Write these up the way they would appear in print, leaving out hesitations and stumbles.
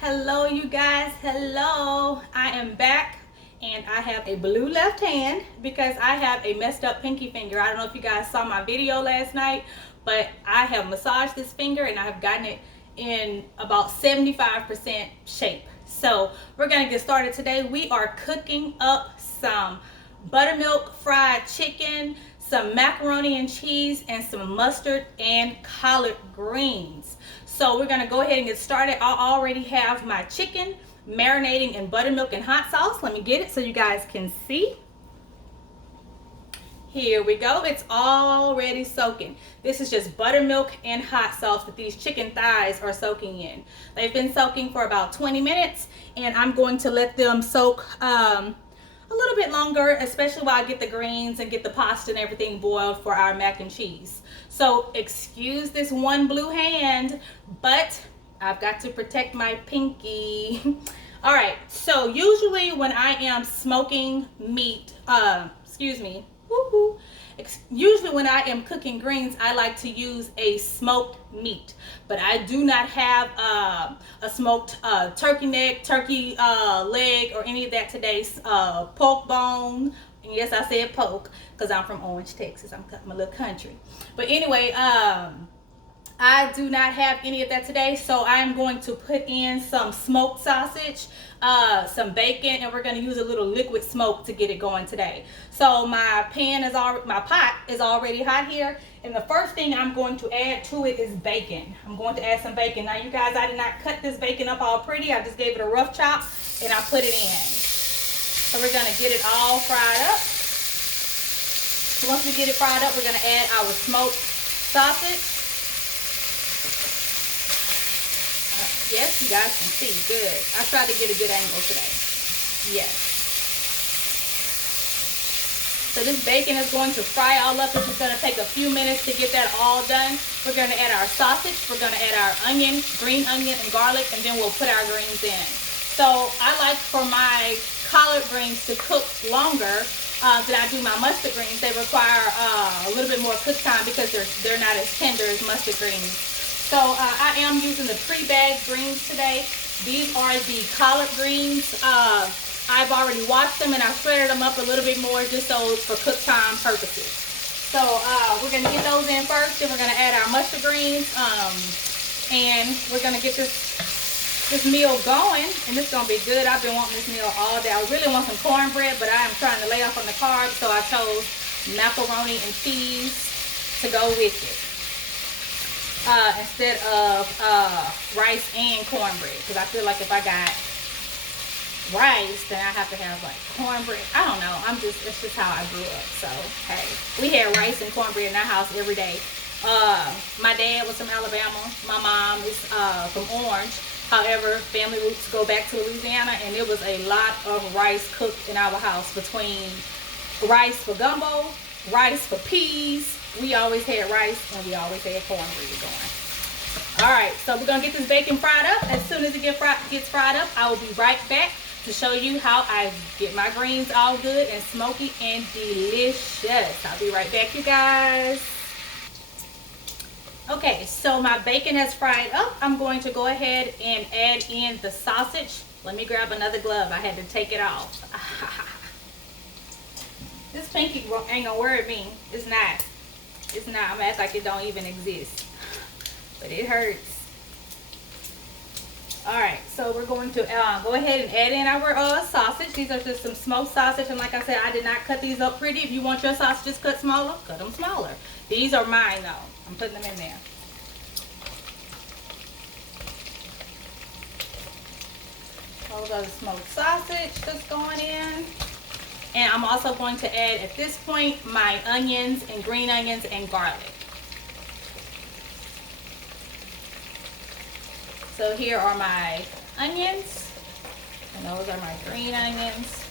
Hello, you guys. Hello. I am back and I have a blue left hand because I have a messed up pinky finger. I don't know if you guys saw my video last night, but I have massaged this finger and I have gotten it in about 75% shape. So we're going to get started today. We are cooking up some buttermilk fried chicken, some macaroni and cheese, and some mustard and collard greens. So we're gonna go ahead and get started. I already have my chicken marinating in buttermilk and hot sauce. Let me get it so you guys can see. Here we go. It's already soaking. This is just buttermilk and hot sauce that these chicken thighs are soaking in. They've been soaking for about 20 minutes and I'm going to let them soak a little bit longer, especially while I get the greens and get the pasta and everything boiled for our mac and cheese. So excuse this one blue hand, but I've got to protect my pinky. All right, so usually when I am smoking meat, usually when I am cooking greens, I like to use a smoked meat, but I do not have a smoked turkey neck, turkey leg, or any of that today. Pork bone. And yes, I said poke because I'm from Orange, Texas. I'm a little country. But anyway, I do not have any of that today, so I am going to put in some smoked sausage, some bacon, and we're going to use a little liquid smoke to get it going today. So my pot is already hot here, and the first thing I'm going to add to it is bacon. I'm going to add some bacon. Now, you guys, I did not cut this bacon up all pretty. I just gave it a rough chop, and I put it in. So we're going to get it all fried up. Once we get it fried up, we're going to add our smoked sausage. Yes, you guys can see. Good. I tried to get a good angle today. Yes. So this bacon is going to fry all up. It's just going to take a few minutes to get that all done. We're going to add our sausage. We're going to add our onion, green onion, and garlic, and then we'll put our greens in. So I like for my collard greens to cook longer than I do my mustard greens. They require a little bit more cook time because they're not as tender as mustard greens. So I am using the pre-bagged greens today. These are the collard greens. I've already washed them and I shredded them up a little bit more just so for cook time purposes. So we're going to get those in first. Then we're going to add our mustard greens. And we're going to get this meal going. And it's going to be good. I've been wanting this meal all day. I really want some cornbread, but I am trying to lay off on the carbs. So I chose macaroni and cheese to go with it. Instead of rice and cornbread, because I feel like if I got rice, then I have to have like cornbread. I don't know. It's just how I grew up. So hey, we had rice and cornbread in our house every day. My dad was from Alabama. My mom is from Orange. However, family roots go back to Louisiana, and it was a lot of rice cooked in our house, between rice for gumbo, rice for peas. We always had rice and we always had cornbread going. All right, so we're gonna get this bacon fried up. As soon as it gets fried up, I will be right back to show you how I get my greens all good and smoky and delicious. I'll be right back, you guys. Okay, so my bacon has fried up. I'm going to go ahead and add in the sausage. Let me grab another glove. I had to take it off. This pinky ain't gonna worry me. It's not. It's not. I'm gonna act like it don't even exist. But it hurts. Alright, so we're going to go ahead and add in our sausage. These are just some smoked sausage. And like I said, I did not cut these up pretty. If you want your sausages cut smaller, cut them smaller. These are mine though. I'm putting them in there. Those are the smoked sausage that's going in. And I'm also going to add, at this point, my onions and green onions and garlic. So here are my onions, and those are my green onions.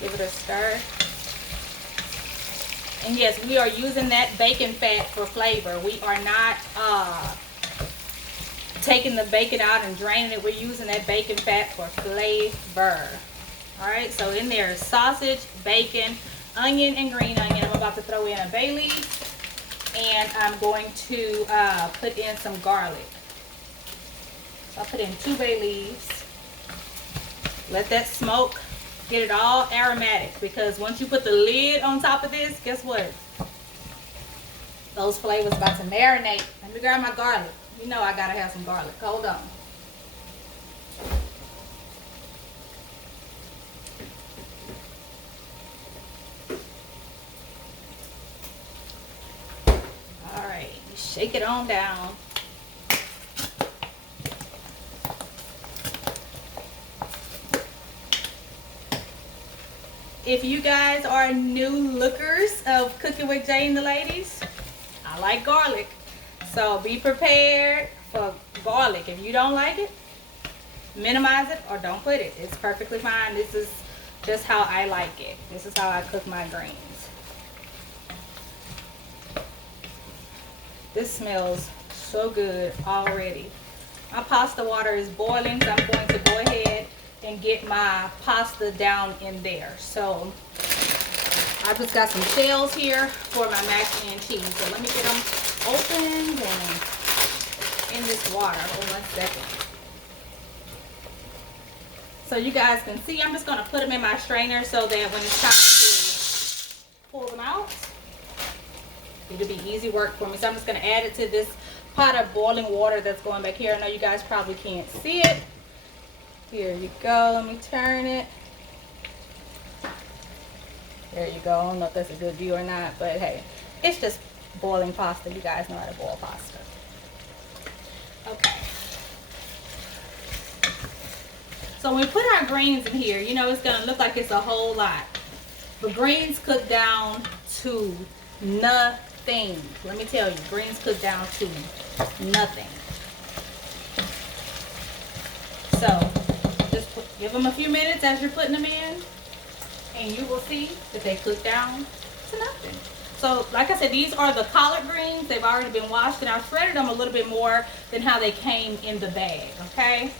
Give it a stir. And yes, we are using that bacon fat for flavor. We are not taking the bacon out and draining it. We're using that bacon fat for flavor. All right, so in there is sausage, bacon, onion and green onion. I'm about to throw in a bay leaf. And I'm going to put in some garlic. So I'll put in 2 bay leaves. Let that smoke. Get it all aromatic, because once you put the lid on top of this, guess what? Those flavors about to marinate. Let me grab my garlic. You know I gotta have some garlic. Hold on. All right, shake it on down. If you guys are new lookers of Cooking with Jay and the ladies, I like garlic. So be prepared for garlic. If you don't like it, minimize it or don't put it. It's perfectly fine. This is just how I like it. This is how I cook my greens. This smells so good already. My pasta water is boiling, so I'm going to go ahead and get my pasta down in there. So I just got some shells here for my mac and cheese. So let me get them opened and in this water. Hold 1 second. So you guys can see, I'm just gonna put them in my strainer so that when it's time to pull them out, it'll be easy work for me. So I'm just gonna add it to this pot of boiling water that's going back here. I know you guys probably can't see it. Here you go. Let me turn it. There you go. I don't know if that's a good view or not, but hey, it's just boiling pasta. You guys know how to boil pasta. Okay. So when we put our greens in here, you know it's going to look like it's a whole lot. But greens cook down to nothing. Let me tell you, greens cook down to nothing. So give them a few minutes as you're putting them in, and you will see that they cook down to nothing. So like I said, these are the collard greens. They've already been washed, and I've shredded them a little bit more than how they came in the bag, okay?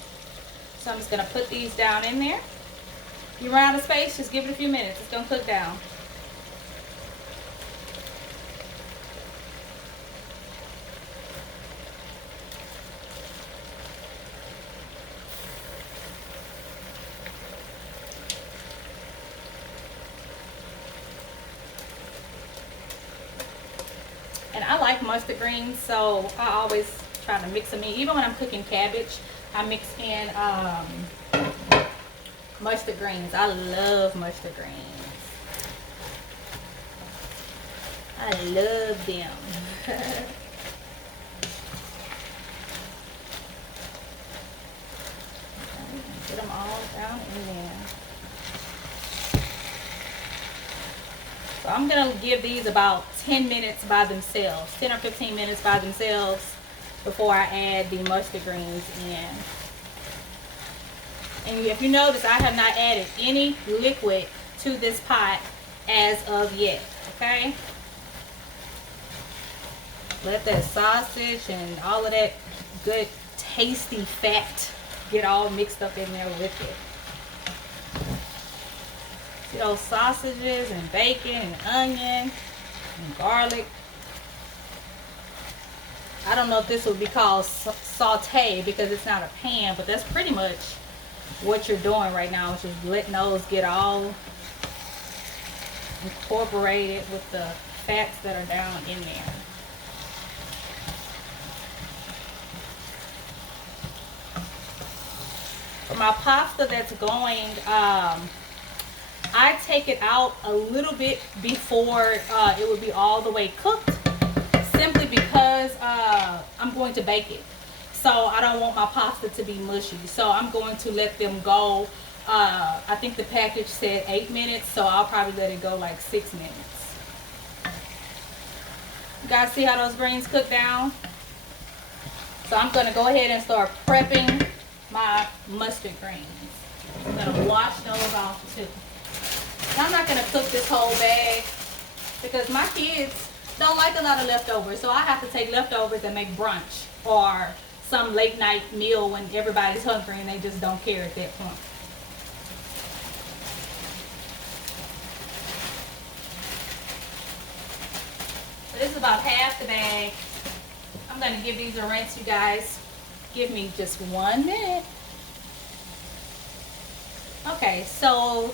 So I'm just gonna put these down in there. You run out of space, just give it a few minutes. It's gonna cook down. And I like mustard greens, so I always try to mix them in. Even when I'm cooking cabbage, I mix in mustard greens. I love mustard greens. I love them. Get them all down in there. So I'm going to give these about 10 minutes by themselves, 10 or 15 minutes by themselves before I add the mustard greens in. And if you notice, I have not added any liquid to this pot as of yet, okay? Let that sausage and all of that good tasty fat get all mixed up in there with it. See those sausages and bacon and onion and garlic. I don't know if this would be called saute because it's not a pan, but that's pretty much what you're doing right now, is just letting those get all incorporated with the fats that are down in there. For my pasta that's going, I take it out a little bit before it would be all the way cooked, simply because I'm going to bake it. So I don't want my pasta to be mushy. So I'm going to let them go. I think the package said 8 minutes, so I'll probably let it go like 6 minutes. You guys see how those greens cook down? So I'm going to go ahead and start prepping my mustard greens. I'm going to wash those off too. And I'm not going to cook this whole bag because my kids don't like a lot of leftovers. So I have to take leftovers and make brunch or some late night meal when everybody's hungry and they just don't care at that point. this is about half the bag. I'm going to give these a rinse, you guys. Give me just 1 minute. Okay, so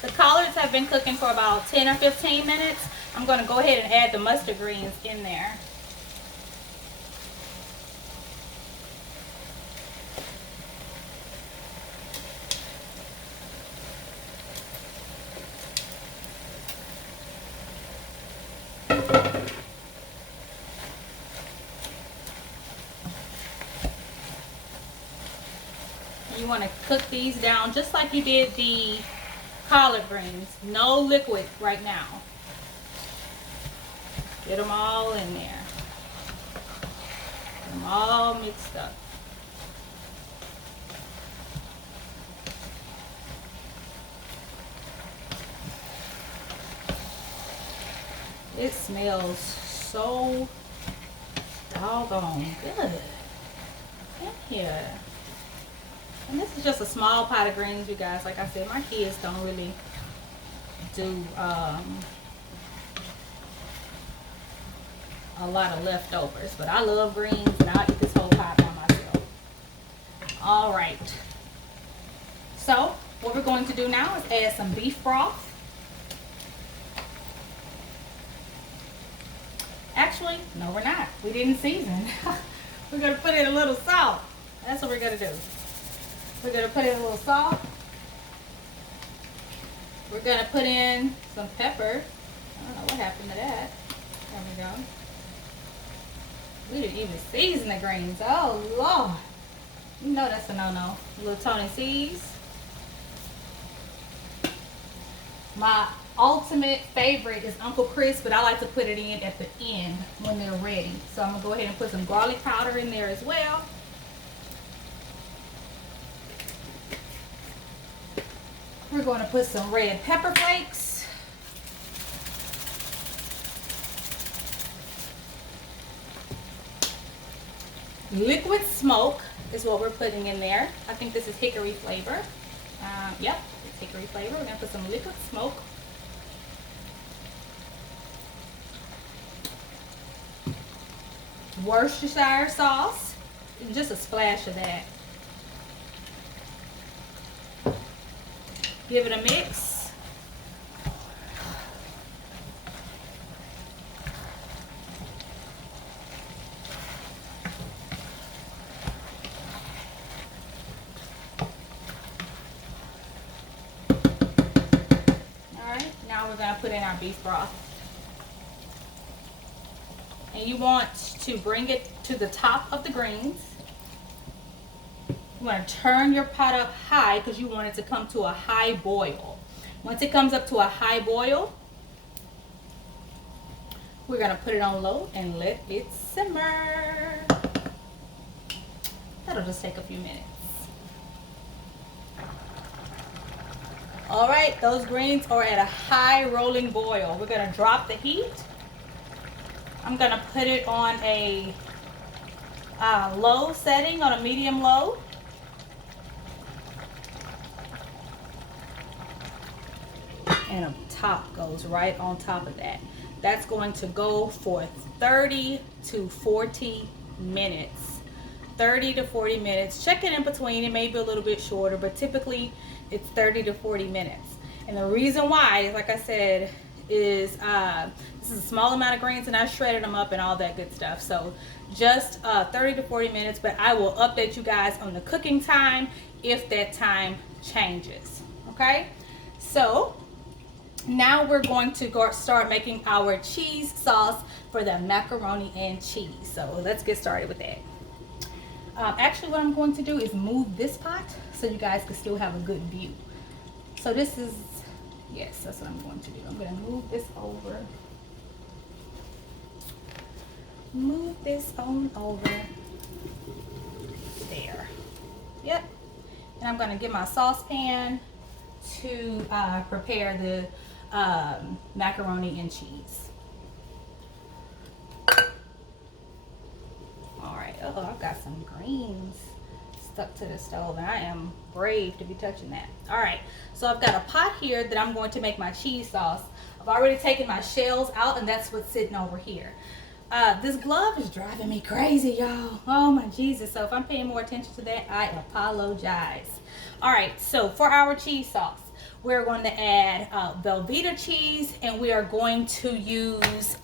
the collards have been cooking for about 10 or 15 minutes. I'm going to go ahead and add the mustard greens in there. You want to cook these down just like you did the collard greens. No liquid right now. Get them all in there. Get them all mixed up. It smells so doggone good in here. And this is just a small pot of greens, you guys. Like I said, my kids don't really do a lot of leftovers, but I love greens and I'll eat this whole pot by myself. All right. So what we're going to do now is add some beef broth. Actually, no, we're not. We didn't season. We're going to put in a little salt. That's what we're going to do. We're going to put in a little salt. We're going to put in some pepper. I don't know what happened to that. There we go. We didn't even season the greens. Oh, Lord. You know that's a no-no. A little Tony C's. My ultimate favorite is Uncle Chris, but I like to put it in at the end when they're ready. So I'm going to go ahead and put some garlic powder in there as well. We're going to put some red pepper flakes. Liquid smoke is what we're putting in there. I think this is hickory flavor. Yep, it's hickory flavor. We're going to put some liquid smoke. Worcestershire sauce. Just a splash of that. Give it a mix. All right, now we're going to put in our beef broth. And you want to bring it to the top of the greens. You want to turn your pot up high because you want it to come to a high boil. Once it comes up to a high boil, we're going to put it on low and let it simmer. That'll just take a few minutes. All right, those greens are at a high rolling boil. We're going to drop the heat. I'm going to put it on a low setting, on a medium low. And a top goes right on top of that. That's going to go for 30 to 40 minutes. 30 to 40 minutes. Check it in between. It may be a little bit shorter, but typically it's 30 to 40 minutes. And the reason why, like I said, is this is a small amount of greens and I shredded them up and all that good stuff. So just 30 to 40 minutes, but I will update you guys on the cooking time if that time changes. Okay, so now we're going to start making our cheese sauce for the macaroni and cheese. So let's get started with that. Actually, what I'm going to do is move this pot so you guys can still have a good view. So this is, yes, that's what I'm going to do. I'm going to move this over. Move this on over. There. Yep. And I'm going to get my saucepan to prepare the macaroni and cheese. All right. Oh, I've got some greens stuck to the stove, and I am brave to be touching that. All right, so I've got a pot here that I'm going to make my cheese sauce. I've already taken my shells out, and that's what's sitting over here. This glove is driving me crazy, y'all. Oh my Jesus. So if I'm paying more attention to that, I apologize. All right, so for our cheese sauce, we're going to add Velveeta cheese, and we are going to use,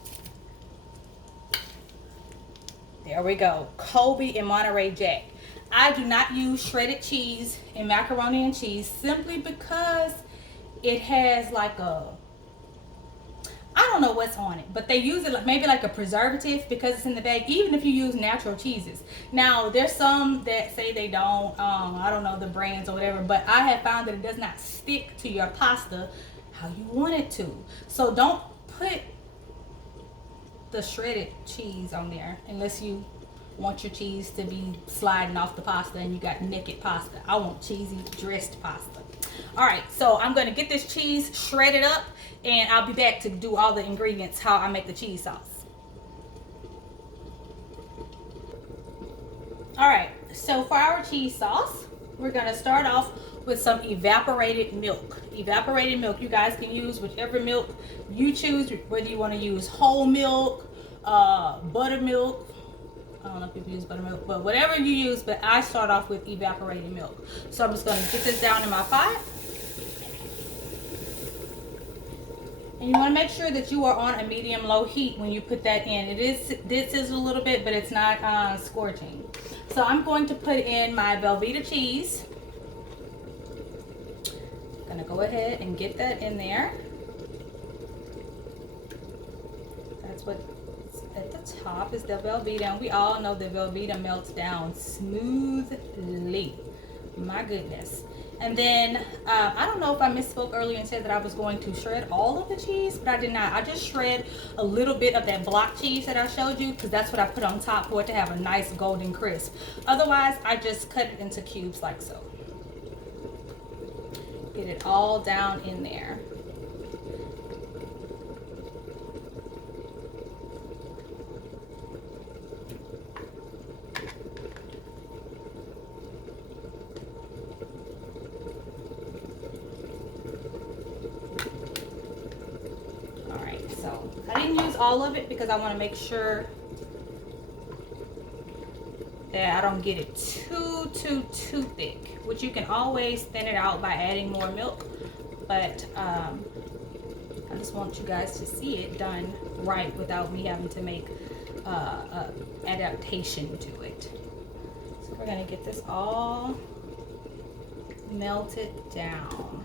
there we go, Colby and Monterey Jack. I do not use shredded cheese in macaroni and cheese simply because it has like a, I don't know what's on it, but they use it maybe like a preservative because it's in the bag, even if you use natural cheeses. Now, there's some that say they don't, I don't know the brands or whatever, but I have found that it does not stick to your pasta how you want it to. So don't put the shredded cheese on there unless you want your cheese to be sliding off the pasta and you got naked pasta. I want cheesy dressed pasta. All right, so I'm gonna get this cheese shredded up, and I'll be back to do all the ingredients, how I make the cheese sauce. All right, so for our cheese sauce, we're gonna start off with some evaporated milk. Evaporated milk, you guys can use whichever milk you choose, whether you wanna use whole milk, buttermilk. I don't know if people use buttermilk, but whatever you use, but I start off with evaporated milk. So I'm just gonna get this down in my pot. And you want to make sure that you are on a medium-low heat when you put that in. This is a little bit, but it's not scorching. So I'm going to put in my Velveeta cheese. I'm going to go ahead and get that in there. That's what's at the top is the Velveeta, and we all know the Velveeta melts down smoothly. My goodness. And then, I don't know if I misspoke earlier and said that I was going to shred all of the cheese, but I did not. I just shred a little bit of that block cheese that I showed you, because that's what I put on top for it to have a nice golden crisp. Otherwise, I just cut it into cubes like so. Get it all down in there. I didn't use all of it because I want to make sure that I don't get it too thick, which you can always thin it out by adding more milk, but I just want you guys to see it done right without me having to make adaptation to it. So we're going to get this all melted down.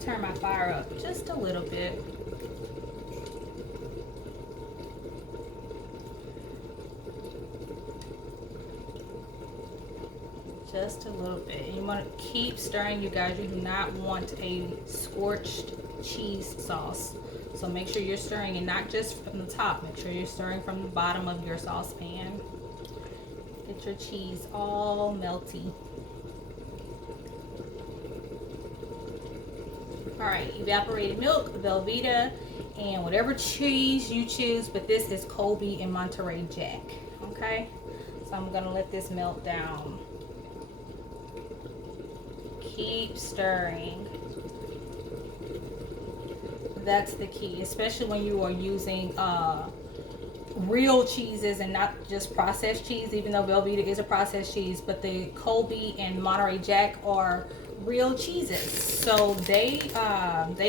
Turn my fire up just a little bit. Just a little bit. And you want to keep stirring, you guys. You do not want a scorched cheese sauce. So make sure you're stirring, and not just from the top. Make sure you're stirring from the bottom of your saucepan. Get your cheese all melty. All right, evaporated milk, Velveeta, and whatever cheese you choose, but this is Colby and Monterey Jack, okay? So I'm gonna let this melt down. Keep stirring. That's the key, especially when you are using real cheeses and not just processed cheese, even though Velveeta is a processed cheese, but the Colby and Monterey Jack are real cheeses, so they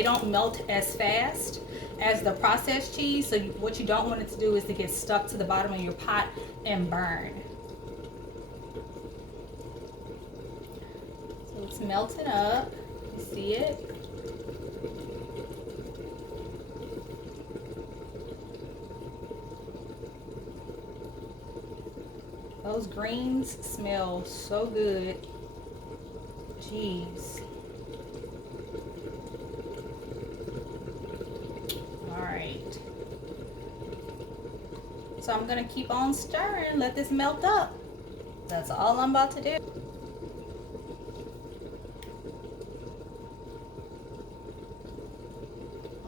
don't melt as fast as the processed cheese. So what you don't want it to do is to get stuck to the bottom of your pot and burn. So it's melting up. You see it? Those greens smell so good. Jeez. All right. So I'm gonna keep on stirring, let this melt up. That's all I'm about to do.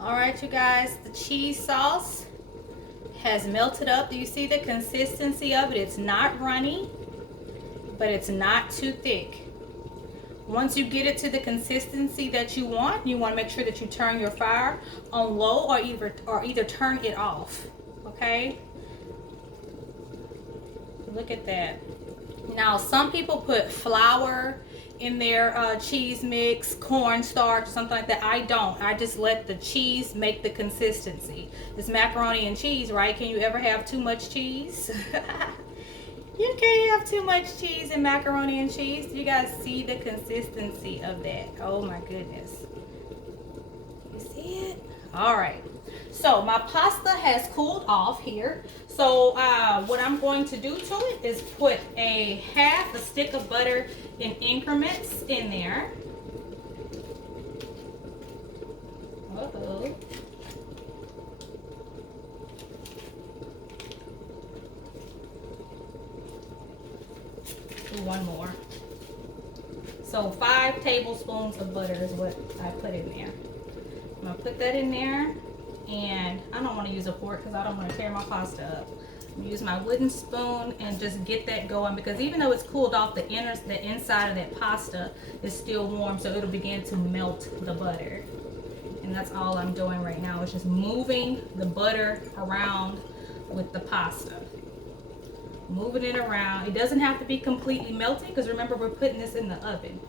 All right, you guys, the cheese sauce has melted up. Do you see the consistency of it? It's not runny, but it's not too thick. Once you get it to the consistency that you want to make sure that you turn your fire on low or either turn it off. Okay? Look at that. Now, some people put flour in their cheese mix, cornstarch, something like that. I don't. I just let the cheese make the consistency. It's macaroni and cheese, right? Can you ever have too much cheese? You can't have too much cheese in macaroni and cheese. You guys see the consistency of that. Oh my goodness. You see it? All right. So my pasta has cooled off here. So what I'm going to do to it is put half a stick of butter in increments in there. Uh-oh. Do one more. So 5 tablespoons of butter is what I put in there. I'm gonna put that in there, and I don't want to use a fork because I don't want to tear my pasta up. I'm gonna use my wooden spoon and just get that going, because even though it's cooled off, the inside of that pasta is still warm, so it'll begin to melt the butter. And that's all I'm doing right now, is just moving the butter around with the pasta. Moving it around. It doesn't have to be completely melted, because remember, we're putting this in the oven.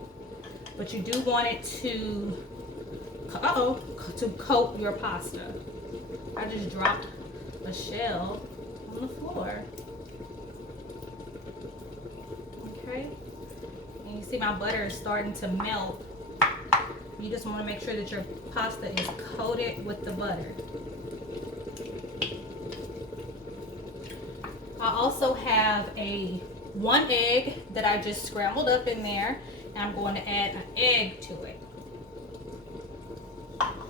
But you do want it to coat your pasta. I just dropped a shell on the floor. Okay. And you see my butter is starting to melt. You just want to make sure that your pasta is coated with the butter. I also have 1 egg that I just scrambled up in there, and I'm going to add an egg to it.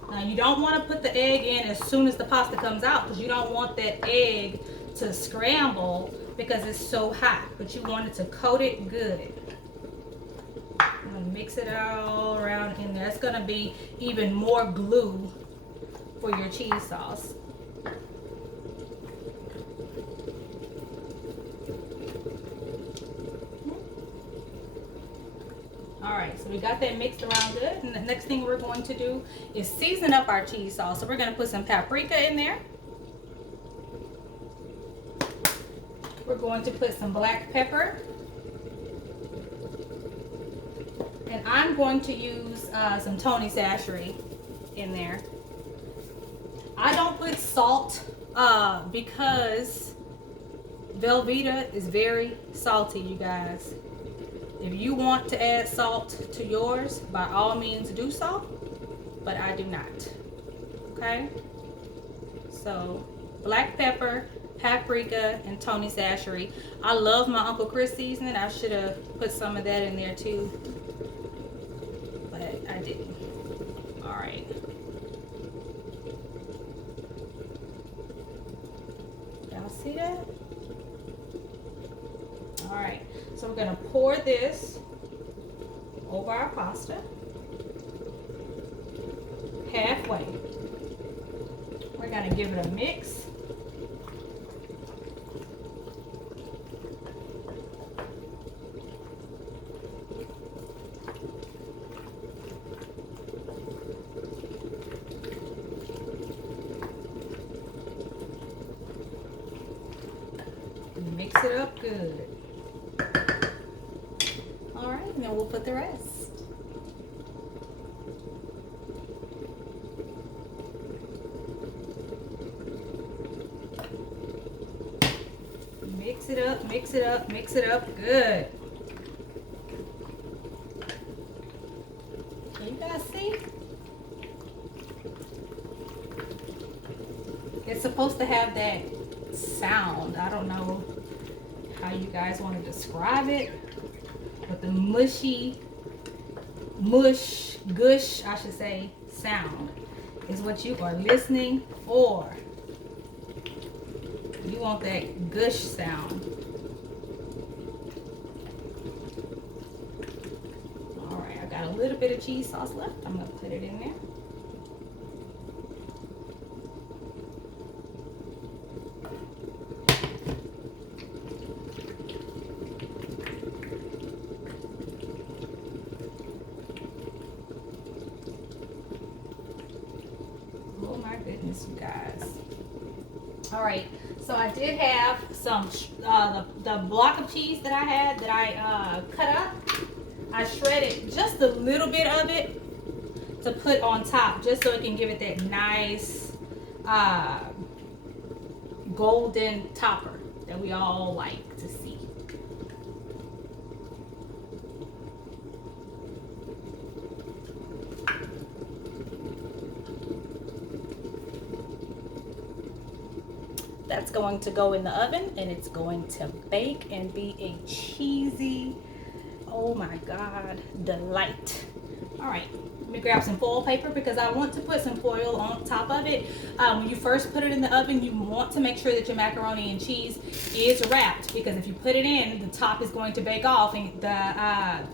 Now, you don't want to put the egg in as soon as the pasta comes out, because you don't want that egg to scramble because it's so hot, but you want it to coat it good. I'm going to mix it all around in there. It's going to be even more glue for your cheese sauce. Alright, so we got that mixed around good, and the next thing we're going to do is season up our cheese sauce. So we're going to put some paprika in there. We're going to put some black pepper. And I'm going to use some Tony Sachet in there. I don't put salt because Velveeta is very salty, you guys. If you want to add salt to yours, by all means do so, but I do not. Okay? So, black pepper, paprika, and Tony Sachet. I love my Uncle Chris seasoning. I should have put some of that in there too, but I didn't. Alright. Y'all see that? Alright, so we're going to pour this over our pasta halfway. We're going to give it a mix. Mix it up good. Alright, and then we'll put the rest. Mix it up, mix it up, mix it up good. Can you guys see? It's supposed to have that sound. I don't know how you guys want to describe it, but the gush, I should say, sound is what you are listening for. You want that gush sound. All right, I got a little bit of cheese sauce left. I'm gonna put it in there. goodness, you guys. All right, so I did have some the block of cheese that I had that I cut up. I shredded just a little bit of it to put on top, just so it can give it that nice golden topper that we all like to see. That's going to go in the oven, and it's going to bake and be a cheesy, oh my God, delight. All right, let me grab some foil paper because I want to put some foil on top of it. When you first put it in the oven, you want to make sure that your macaroni and cheese is wrapped, because if you put it in, the top is going to bake off and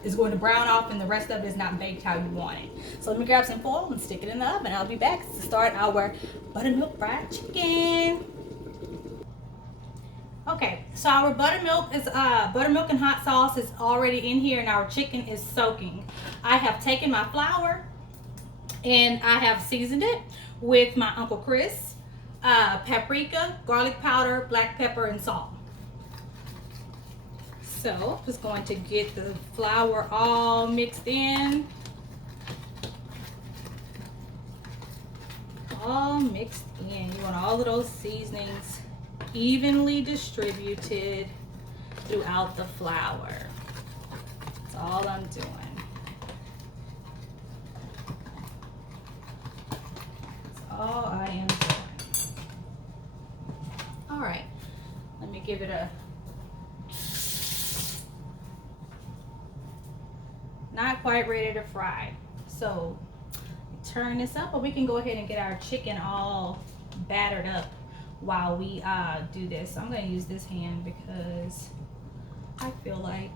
is going to brown off, and the rest of it is not baked how you want it. So let me grab some foil and stick it in the oven. I'll be back to start our buttermilk fried chicken. Okay, so our buttermilk and hot sauce is already in here, and our chicken is soaking. I have taken my flour and I have seasoned it with my Uncle Chris, paprika, garlic powder, black pepper, and salt. So just going to get the flour all mixed in. All mixed in. You want all of those seasonings evenly distributed throughout the flour. That's all I'm doing. That's all I am doing. All right, let me give it a, not quite ready to fry. So turn this up, or we can go ahead and get our chicken all battered up while we do this. I'm going to use this hand because I feel like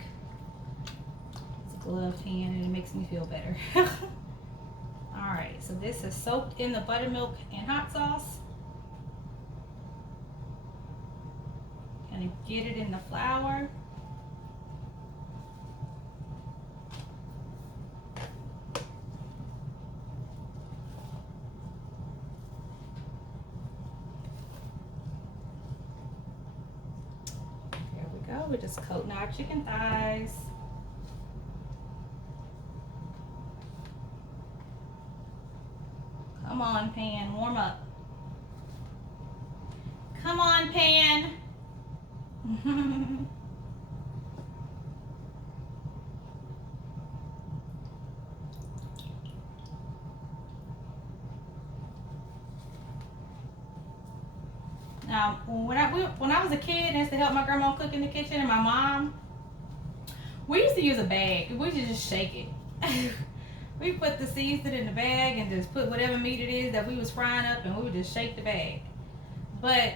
it's a gloved hand and it makes me feel better. All right, so this is soaked in the buttermilk and hot sauce. Gonna get it in the flour. We're just coating our chicken thighs. Come on, pan, warm up. Come on, pan. Now, when I was a kid and used to help my grandma cook in the kitchen, and my mom, we used to use a bag. We used to just shake it. We put the seasoning in the bag and just put whatever meat it is that we was frying up, and we would just shake the bag. But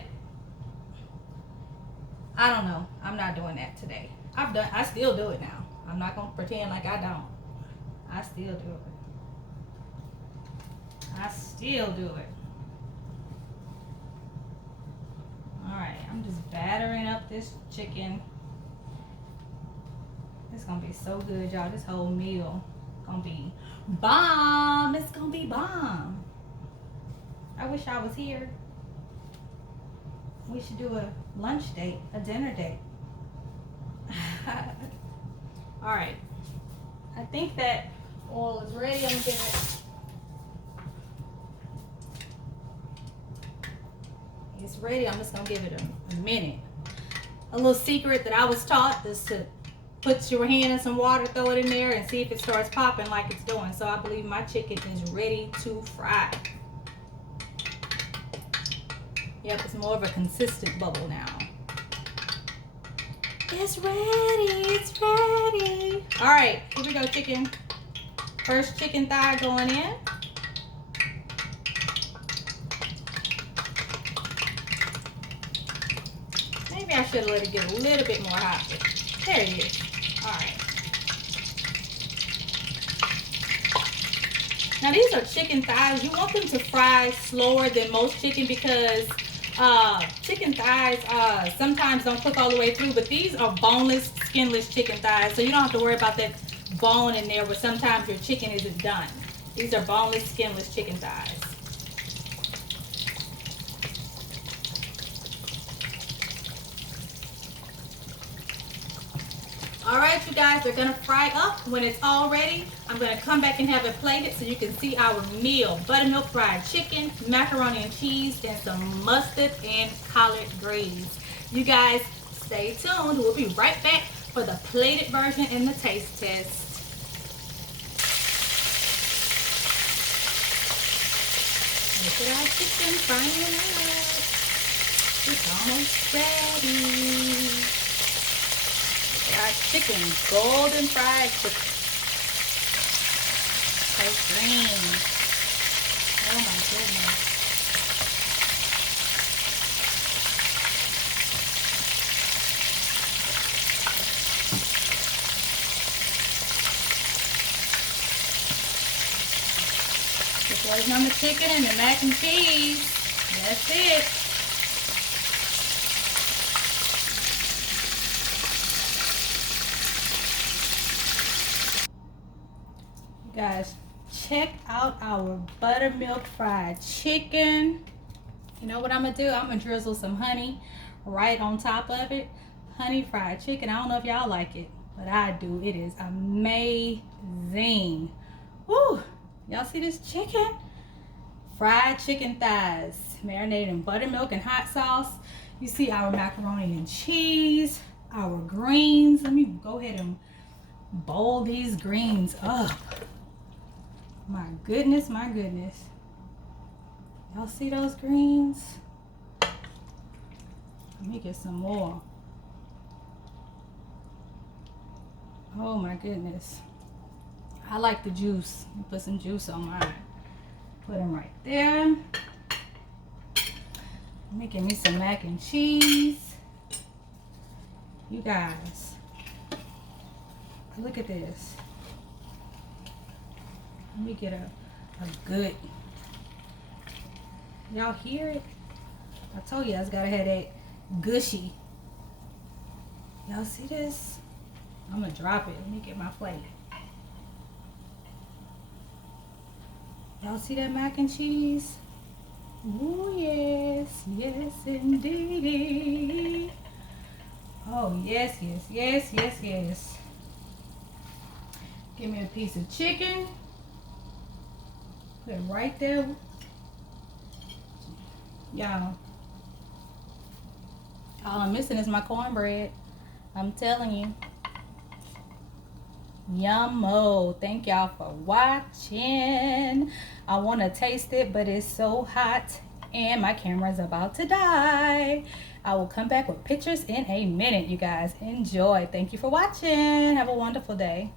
I don't know. I'm not doing that today. I still do it now. I'm not gonna pretend like I don't. I still do it. I still do it. Alright, I'm just battering up this chicken. It's gonna be so good, y'all. This whole meal gonna be bomb. It's gonna be bomb. I wish I was here. We should do a lunch date, a dinner date. Alright, I think that oil is ready. I'm gonna give it. It's ready. I'm just gonna give it a minute. A little secret that I was taught is to put your hand in some water, throw it in there, and see if it starts popping like it's doing. So I believe my chicken is ready to fry. Yep, it's more of a consistent bubble now. It's ready. It's ready. All right, here we go, chicken. First chicken thigh going in. Maybe I should have let it get a little bit more hot. There it is. All right. Now these are chicken thighs. You want them to fry slower than most chicken because chicken thighs sometimes don't cook all the way through, but these are boneless, skinless chicken thighs, so you don't have to worry about that bone in there where sometimes your chicken isn't done. These are boneless, skinless chicken thighs. right, you guys, they're gonna fry up. When it's all ready, I'm gonna come back and have it plated so you can see our meal. Buttermilk fried chicken, macaroni and cheese, and some mustard and collard greens. You guys, stay tuned. We'll be right back for the plated version and the taste test. Look at our chicken frying up. It's almost ready. Our chicken, golden fried chicken. So green. Oh my goodness. Just waiting on the chicken and the mac and cheese. That's it. Guys, check out our buttermilk fried chicken. You know what I'm gonna do? I'm gonna drizzle some honey right on top of it. Honey fried chicken. I don't know if y'all like it, but I do. It is amazing. Woo! Y'all see this chicken? Fried chicken thighs, marinated in buttermilk and hot sauce. You see our macaroni and cheese, our greens. Let me go ahead and bowl these greens up. My goodness, my goodness. Y'all see those greens? Let me get some more. Oh my goodness. I like the juice. Put some juice on mine. Put them right there. Let me get me some mac and cheese. You guys, look at this. Let me get a good, y'all hear it? I told you I just gotta have that gushy. Y'all see this? I'm gonna drop it. Let me get my plate. Y'all see that mac and cheese? Oh yes, yes indeed. Oh yes, yes, yes, yes, yes. Give me a piece of chicken. Put it right there. Y'all, all I'm missing is my cornbread. I'm telling you. Yummo. Thank y'all for watching. I want to taste it, but it's so hot and my camera's about to die. I will come back with pictures in a minute, you guys. Enjoy. Thank you for watching. Have a wonderful day.